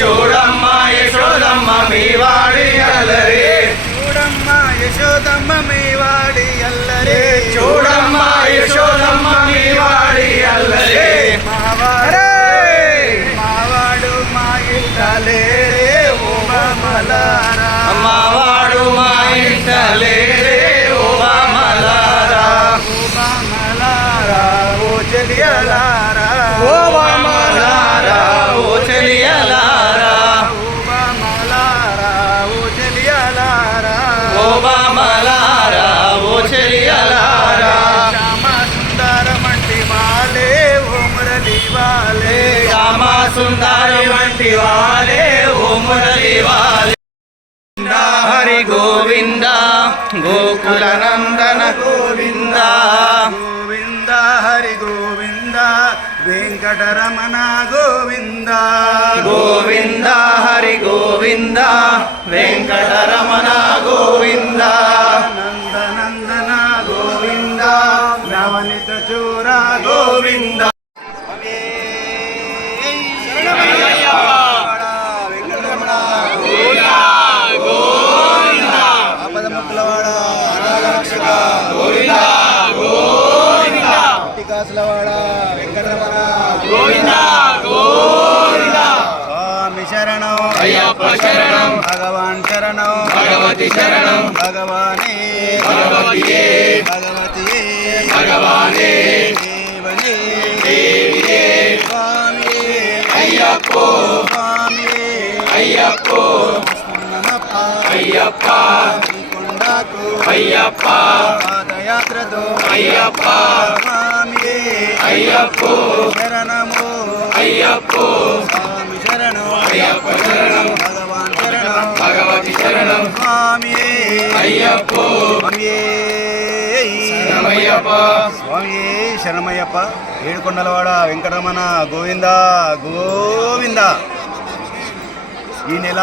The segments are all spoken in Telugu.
చూడమ్మ యశోదమ్మ మీ వాడి అల్లరి, చూడమ్మ యశోదమ్మ మీ వాడి అల్లరి, చూడమ్మ యశోదమ్మ మీ వాడి అల్లరి. మావాడు మా ఇంట లేరే ఓ బామలారా, మావాడు మా ఇంట లేరే ఓ బామలారా, ఓ బామలారా ఓ చెలియలారా, ఓ బామలారా ఓ చెలియలారా, ఓ బామలారా ఓ చెలియలారా, ఓ బామలారా ఓ చెలియలారా. శ్యామ సుందరమంటి వాలే ఓ మురళి వాలే, శ్యామ సుందరి వంటి వాలే ఓ మురళి వాలే. హరి గోవింద గోకుల నందన గోవింద, గోవింద హరి గోవింద వెంకటరమణ గోవింద, గోవింద హరి గోవింద వెంకటరమణ గోవింద, నందనందన గోవింద నవనిత చూర గోవింద. వెంకటరమణ ఆపద ముక్కులవాడ అనాథరక్షక గోవింద గోవింద కాసులవాడ వెంకటరమణ గోవింద గోవింద. స్వామి శరణం అయ్యప్ప శరణం, భగవాన్ శరణం భగవతి శరణం, భగవానే భగవతియే భగవతియే భగవానే, దేవనే దేవియే స్వామియే అయ్యప్పో స్వామియే అయ్యప్పో, నమః అయ్యప్ప కొండకు అయ్యప్ప, పాదయాత్రతో అయ్యప్ప స్వామియే అయ్యప్పో శరణము అయ్యప్పో, స్వామి శరణం అయ్యప్ప శరణం, భగవాన్ శరణం భగవతి శరణం, స్వామియే అయ్యప్పో స్వామియే శరణమయ్యప్ప. స్వామియే శరణమయ్యప్ప. ఏడుకొండలవాడ వెంకటరమణ గోవింద గోవింద. ఈ నెల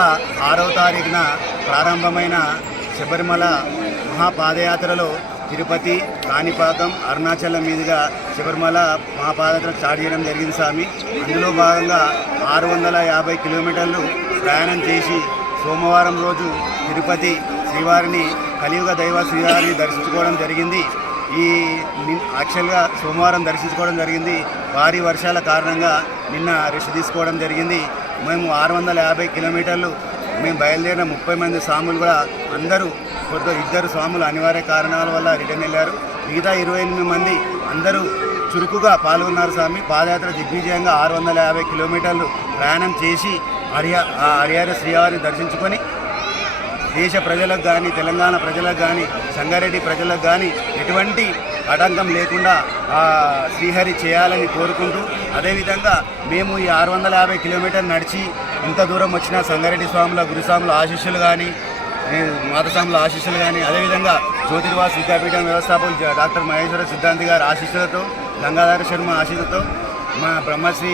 6వ తారీఖున ప్రారంభమైన శబరిమల మహాపాదయాత్రలో తిరుపతి, కాణిపాకం, అరుణాచలం మీదుగా శబరిమల మహాపాదయాత్ర స్టార్ట్ చేయడం జరిగింది స్వామి. అందులో భాగంగా 650 కిలోమీటర్లు ప్రయాణం చేసి సోమవారం రోజు తిరుపతి శ్రీవారిని కలియుగ దైవ శ్రీవారిని దర్శించుకోవడం జరిగింది. యాక్చువల్గా సోమవారం దర్శించుకోవడం జరిగింది. భారీ వర్షాల కారణంగా నిన్న రెస్ట్ తీసుకోవడం జరిగింది. మేము 650 కిలోమీటర్లు మేము బయలుదేరిన 30 మంది స్వాములు కూడా అందరూ ఇద్దరు స్వాములు అనివార్య కారణాల వల్ల రిటర్న్ వెళ్ళారు. మిగతా 28 మంది అందరూ చురుకుగా పాల్గొన్నారు స్వామి. పాదయాత్ర దిగ్విజయంగా 650 కిలోమీటర్లు ప్రయాణం చేసి హరిహర శ్రీవారిని దర్శించుకొని దేశ ప్రజలకు కానీ, తెలంగాణ ప్రజలకు కానీ, సంగారెడ్డి ప్రజలకు కానీ ఎటువంటి ఆటంకం లేకుండా శ్రీహరి చేయాలని కోరుకుంటూ, అదేవిధంగా మేము ఈ 650 కిలోమీటర్లు నడిచి ఇంత దూరం వచ్చిన సంగారెడ్డి స్వాముల గురుస్వాముల ఆశీస్సులు కానీ, మాతస్వాముల ఆశీస్సులు కానీ, అదేవిధంగా జ్యోతిర్వాస విద్యాపీఠం వ్యవస్థాపకులు డాక్టర్ మహేశ్వర సిద్ధాంతి గారి ఆశీస్సులతో, గంగాధర శర్మ ఆశీస్సులతో, మా బ్రహ్మశ్రీ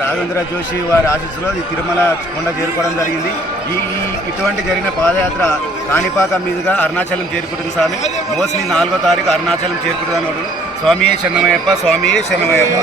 రాఘవేంద్ర జోషి వారి ఆశీస్సులో ఈ తిరుమల కొండ చేరుకోవడం జరిగింది. ఇటువంటి జరిగిన పాదయాత్ర కాణిపాకం మీదుగా అరుణాచలం చేరుకుంటుంది స్వామి. మోస్ట్లీ 4వ తారీఖు అరుణాచలం చేరుకుంటుంది. స్వామియే శరణమయ్యప్ప, స్వామియే శరణమయ్యప్ప.